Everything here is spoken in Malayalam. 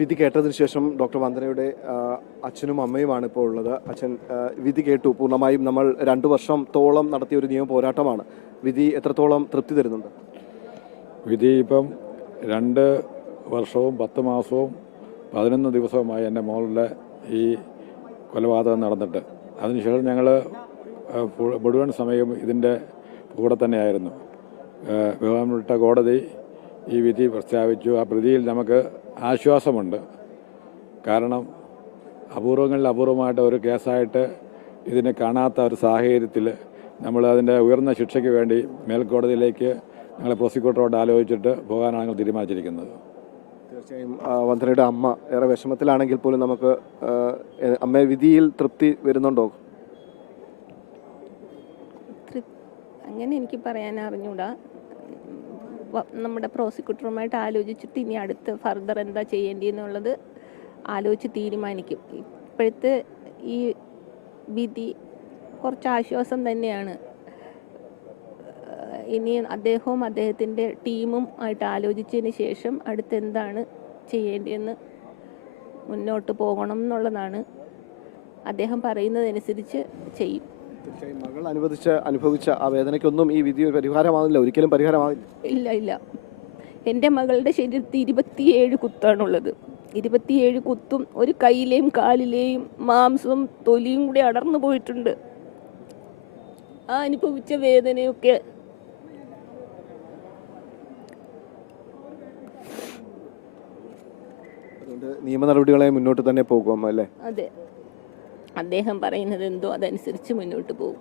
വിധി കേട്ടതിന് ശേഷം ഡോക്ടർ വന്ദനയുടെ അച്ഛനും അമ്മയുമാണ് ഇപ്പോൾ ഉള്ളത്. അച്ഛൻ വിധി കേട്ടു. പൂർണ്ണമായും നമ്മൾ 2 വർഷത്തോളം നടത്തിയ ഒരു നിയമ പോരാട്ടമാണ്. വിധി എത്രത്തോളം തൃപ്തി തരുന്നുണ്ട്? വിധി ഇപ്പം 2 വർഷവും 10 മാസവും 11 ദിവസവുമായി എൻ്റെ മോളുടെ ഈ കൊലപാതകം നടന്നിട്ട്. അതിനുശേഷം ഞങ്ങൾ മുഴുവൻ സമയവും ഇതിൻ്റെ കൂടെ തന്നെയായിരുന്നു. ബഹുമാനപ്പെട്ട കോടതി ഈ വിധി പ്രസ്താവിച്ചു. ആ പ്രതിയിൽ നമുക്ക് ആശ്വാസമുണ്ട്. കാരണം അപൂർവങ്ങളിൽ അപൂർവമായിട്ട് ഒരു കേസായിട്ട് ഇതിനെ കാണാത്ത ഒരു സാഹചര്യത്തിൽ നമ്മൾ അതിൻ്റെ ഉയർന്ന ശിക്ഷയ്ക്ക് വേണ്ടി മേൽക്കോടതിയിലേക്ക് ഞങ്ങൾ പ്രോസിക്യൂട്ടറോട് ആലോചിച്ചിട്ട് പോകാനാണ് ഞങ്ങൾ തീരുമാനിച്ചിരിക്കുന്നത്. തീർച്ചയായും വന്ദനയുടെ അമ്മ ഏറെ വിഷമത്തിലാണെങ്കിൽ പോലും നമുക്ക് അമ്മ വിധിയിൽ തൃപ്തി വരുന്നുണ്ടോ? അങ്ങനെ എനിക്ക് പറയാൻ അറിഞ്ഞൂടാ. നമ്മുടെ പ്രോസിക്യൂട്ടറുമായിട്ട് ആലോചിച്ചിട്ട് ഇനി അടുത്ത് ഫർദർ എന്താ ചെയ്യേണ്ടതെന്നുള്ളത് ആലോചിച്ച് തീരുമാനിക്കും. ഇപ്പോഴത്തെ ഈ വിധി കുറച്ച് ആശ്വാസം തന്നെയാണ്. ഇനി അദ്ദേഹവും അദ്ദേഹത്തിൻ്റെ ടീമും ആയിട്ട് ആലോചിച്ചതിന് ശേഷം അടുത്ത് എന്താണ് ചെയ്യേണ്ടതെന്ന് മുന്നോട്ട് പോകണം എന്നുള്ളതാണ്. അദ്ദേഹം പറയുന്നതനുസരിച്ച് ചെയ്യും. തീർച്ചയായും മകൾ അനുഭവിച്ച ആ വേദനയ്ക്കൊന്നും ഈ വിധി പരിഹാരമാകില്ല, ഒരിക്കലും പരിഹാരമാകില്ല. ഇല്ല. എൻ്റെ മകളുടെ ശരീരത്തിൽ 27 കുത്താണുള്ളത്. 27 കുത്തും ഒരു കൈയിലെയും കാലിലെയും മാംസവും തൊലിയും കൂടി അടർന്നു പോയിട്ടുണ്ട്. ആ അനുഭവിച്ച വേദനയൊക്കെ അതുകൊണ്ട് നിയമ നടപടികളെ മുന്നോട്ട് തന്നെ പോകും അല്ലേ? അതെ, അദ്ദേഹം പറയുന്നത് എന്തോ അതനുസരിച്ച് മുന്നോട്ട് പോകും.